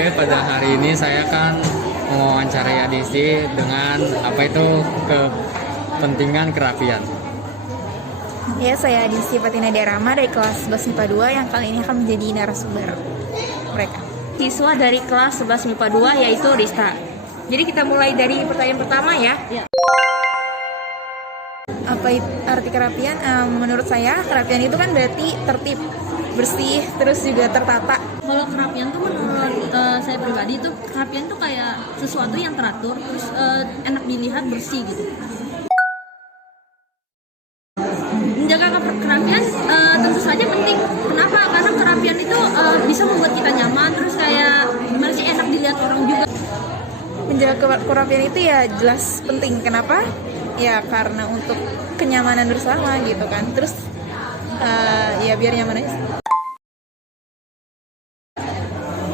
Oke, pada hari ini saya kan mewawancarai Adisti dengan apa itu kepentingan kerapian. Ya, saya Adisti Fatina Diarama dari kelas 11 MIPA 2 yang kali ini akan menjadi narasumber mereka. Siswa dari kelas 11 MIPA 2 yaitu Rista. Jadi kita mulai dari pertanyaan pertama ya. Apa arti kerapian? Menurut saya kerapian itu kan berarti tertib, bersih, terus juga tertata. Kalau kerapian tuh menurut saya pribadi tuh kerapian tuh kayak sesuatu yang teratur, terus enak dilihat, bersih gitu. Menjaga kerapian tentu saja penting. Kenapa? Karena kerapian itu bisa membuat kita nyaman, terus kayak gimana sih, enak dilihat orang juga. Menjaga kerapian itu ya jelas penting. Kenapa? Ya karena untuk kenyamanan bersama gitu kan. Terus ya biar nyaman aja.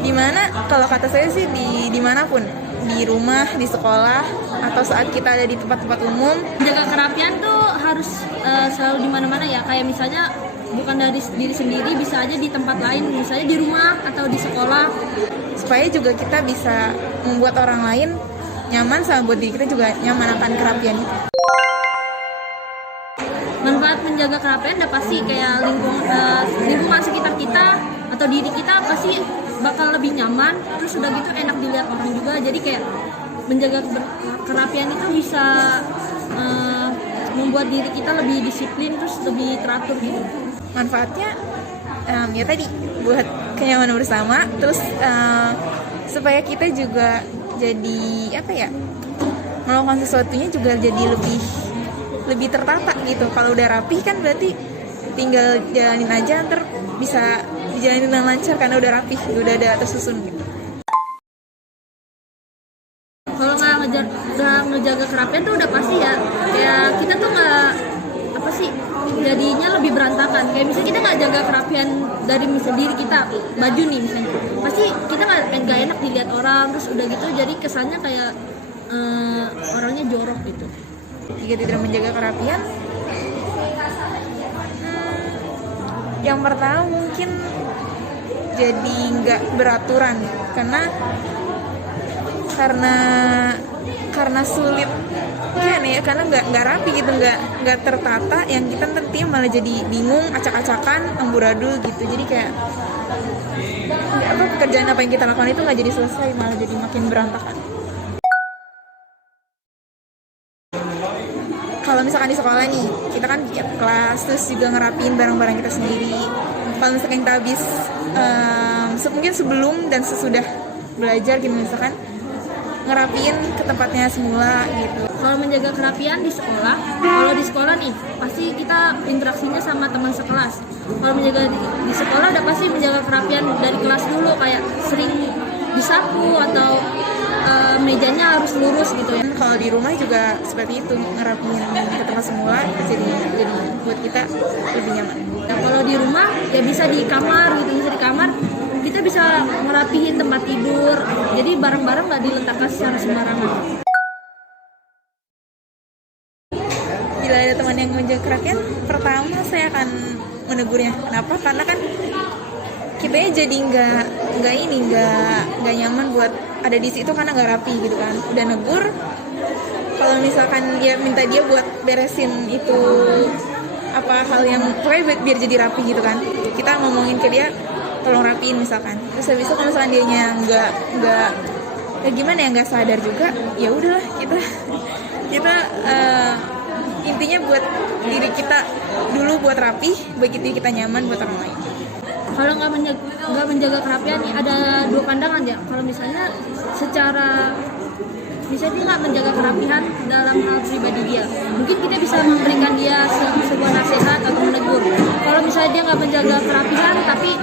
Dimana kalau kata saya sih dimanapun, di rumah, di sekolah, atau saat kita ada di tempat-tempat umum. Menjaga kerapian tuh harus selalu di mana-mana ya. Kayak misalnya bukan dari diri sendiri, bisa aja di tempat lain, misalnya di rumah atau di sekolah. Supaya juga kita bisa membuat orang lain nyaman, sama buat diri kita juga nyaman akan kerapian itu. Manfaat menjaga kerapian udah pasti kayak lingkungan sekitar kita atau diri kita pasti bakal lebih nyaman, terus udah gitu enak dilihat orang juga. Jadi kayak menjaga kerapian itu bisa membuat diri kita lebih disiplin, terus lebih teratur gitu. Manfaatnya ya tadi buat kenyamanan bersama, terus supaya kita juga jadi apa ya, melakukan sesuatunya juga jadi lebih tertata gitu. Kalau udah rapih kan berarti tinggal jalanin aja, ntar bisa dijalanin dengan lancar karena udah rapih, udah ada tersusun gitu. Kalau nggak ngejaga kerapian tuh udah pasti ya, kayak kita tuh nggak apa sih, jadinya lebih berantakan. Kayak misalnya kita nggak jaga kerapian dari diri kita, baju nih misalnya, pasti kita nggak enak dilihat orang, terus udah gitu jadi kesannya kayak orangnya jorok gitu. Jika tidak menjaga kerapian, yang pertama mungkin jadi nggak beraturan, karena sulit kan ya, karena nggak rapi gitu, nggak tertata, yang kita nanti malah jadi bingung, acak-acakan, amburadul gitu. Jadi kayak pekerjaan apa yang kita lakukan itu nggak jadi selesai, malah jadi makin berantakan. Kalau misalkan di sekolah nih, kita kan tiap kelas terus juga ngerapiin barang-barang kita sendiri. Kalau misalkan kita habis mungkin sebelum dan sesudah belajar gitu, misalkan ngerapiin ke tempatnya semula gitu. Kalau menjaga kerapian di sekolah, kalau di sekolah nih pasti kita interaksinya sama teman sekelas. Kalau menjaga di sekolah udah pasti menjaga kerapian dari kelas dulu, kayak sering disapu atau mejanya harus lurus gitu ya. Kalau di rumah juga seperti itu, ngerapiin ke tempat semula, jadi buat kita lebih nyaman. Nah, kalau di rumah ya bisa di kamar gitu, bisa di kamar kita bisa ngerapihin tempat tidur, jadi barang-barang nggak diletakkan secara sembarangan. Bila ada teman yang menjaga kerapian, pertama saya akan menegurnya. Kenapa? Karena kan kita jadi nggak nyaman buat ada di situ karena nggak rapi gitu kan. Udah negur, kalau misalkan dia minta dia buat beresin itu apa hal yang pokoknya biar jadi rapi gitu kan, kita ngomongin ke dia tolong rapiin misalkan. Terus habis itu kalau misalkan dianya nggak gimana ya, nggak sadar juga, ya udahlah kita intinya buat diri kita dulu buat rapi, begitu kita nyaman buat orang lain. Kalau nggak menjaga kerapian nih ada dua pandangan ya. Kalau misalnya dia nggak menjaga kerapian dalam hal pribadi dia, mungkin kita bisa memberikan dia sebuah nasihat atau menegur. Kalau misalnya dia nggak menjaga kerapian tapi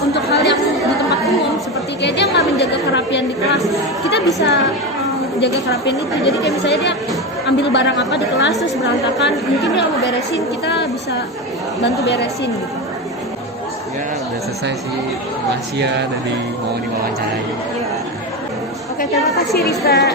untuk hal yang di tempat umum, seperti kayak dia nggak menjaga kerapian di kelas, kita bisa jaga kerapian itu. Jadi kayak misalnya dia ambil barang apa di kelas terus berantakan, mungkin dia mau beresin, kita bisa bantu beresin gitu. Ya, udah selesai sih. Terima kasih ya dari mau diwawancarai. Oke, terima kasih Rista.